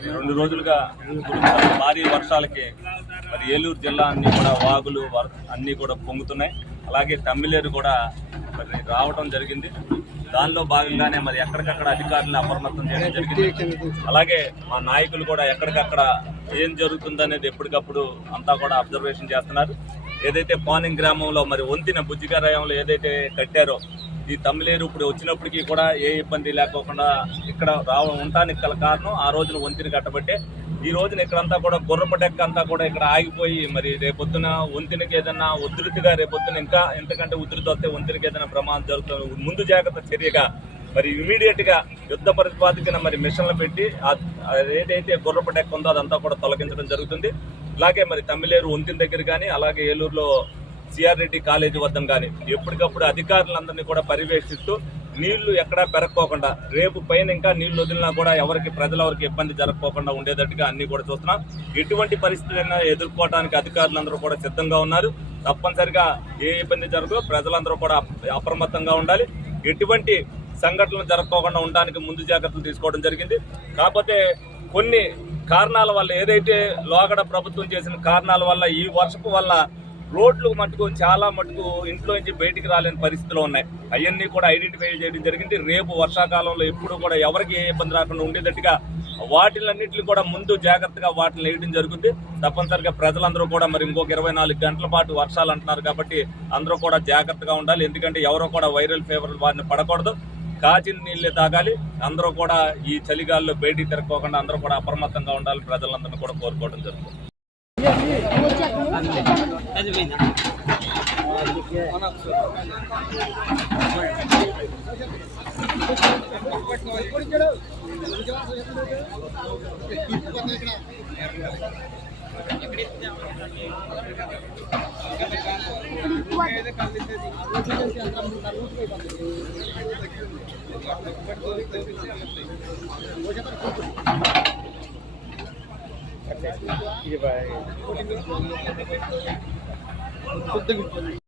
మరి 2 రోజులుగా కురుస్తున్న భారీ వర్షాలకి మరి ఏలూరు జిల్లా అన్నీ కూడా వాగులు అన్నీ కూడా పొంగుతున్నాయి. అలాగే తమ్మిలేరు కూడా మరి రావడం జరిగింది. దానిలో భాగంగానే మరి ఎక్కడికక్కడ అధికారులను అప్రమత్తం చేయడం జరిగింది. అలాగే మా నాయకులు కూడా ఎక్కడికక్కడ ఏం జరుగుతుందనేది ఎప్పటికప్పుడు అంతా కూడా అబ్జర్వేషన్ చేస్తున్నారు. ఏదైతే పానింగ్ గ్రామంలో మరి వంతిన బుజ్జిగారాయంలో ఏదైతే కట్టారో ఈ తమ్మిలేరు ఇప్పుడు వచ్చినప్పటికీ కూడా ఏ ఇబ్బంది లేకోకుండా ఇక్కడ ఉండటానికి గల కారణం ఆ రోజున వంతిన కట్టబట్టే. ఈ రోజున ఇక్కడంతా కూడా గుర్రపు డెక్క అంతా కూడా ఇక్కడ ఆగిపోయి మరి రేపొద్దున వంతినకి ఏదైనా ఉధృతిగా రేపొద్దున ఇంకా ఎంతకంటే ఉధృతి వస్తే వంతినకి ఏదైనా ప్రమాదం జరుగుతుంది. ముందు జాగ్రత్త చర్యగా మరి ఇమీడియట్ గా యుద్ధ ప్రతిపాదికన మరి మిషన్లు పెట్టి ఏదైతే గుర్రపు డెక్క ఉందో అదంతా కూడా తొలగించడం జరుగుతుంది. అలాగే మరి తమ్మిలేరు వంతిన దగ్గర కానీ అలాగే ఏలూరులో సిఆర్ రెడ్డి కాలేజీ వద్ద కానీ ఎప్పటికప్పుడు అధికారులందరినీ కూడా పర్యవేక్షిస్తూ నీళ్లు ఎక్కడా పెరక్కోకుండా రేపు పైన ఇంకా నీళ్లు వదిలినా కూడా ప్రజలెవరికి ఇబ్బంది జరగకోకుండా ఉండేటట్టుగా అన్ని కూడా చూస్తున్నాం. ఎటువంటి పరిస్థితులైనా ఎదుర్కోవడానికి అధికారులందరూ కూడా సిద్ధంగా ఉన్నారు. తప్పనిసరిగా ఏ ఇబ్బంది జరగదు. ప్రజలందరూ కూడా అప్రమత్తంగా ఉండాలి. ఎటువంటి సంఘటనలు జరగకోకుండా ఉండడానికి ముందు జాగ్రత్తలు తీసుకోవడం జరిగింది. కాకపోతే కొన్ని కారణాల వల్ల ఏదైతే లోగడ ప్రభుత్వం చేసిన కారణాల వల్ల ఈ వర్షపు వల్ల రోడ్లు మటుకు చాలా మటుకు ఇంట్లో నుంచి బయటికి రాలేని పరిస్థితులు ఉన్నాయి. అవన్నీ కూడా ఐడెంటిఫై చేయడం జరిగింది. రేపు వర్షాకాలంలో ఎప్పుడు కూడా ఎవరికి ఏ ఇబ్బంది రాకుండా ఉండేటట్టుగా వాటిలన్నింటినీ కూడా ముందు జాగ్రత్తగా వాటిని వేయడం జరుగుతుంది. తప్పనిసరిగా ప్రజలందరూ కూడా మరి ఇంకొక 24 గంటల పాటు వర్షాలు అంటున్నారు కాబట్టి అందరూ కూడా జాగ్రత్తగా ఉండాలి. ఎందుకంటే ఎవరో కూడా వైరల్ ఫీవర్ వారిని పడకూడదు. కాచిన నీళ్ళే తాగాలి. అందరూ కూడా ఈ చలిగాల్లో బయటికి తిరగకోకుండా అందరూ కూడా అప్రమత్తంగా ఉండాలి. ప్రజలందరినీ కూడా కోరుకోవడం జరుగుతుంది. ఇది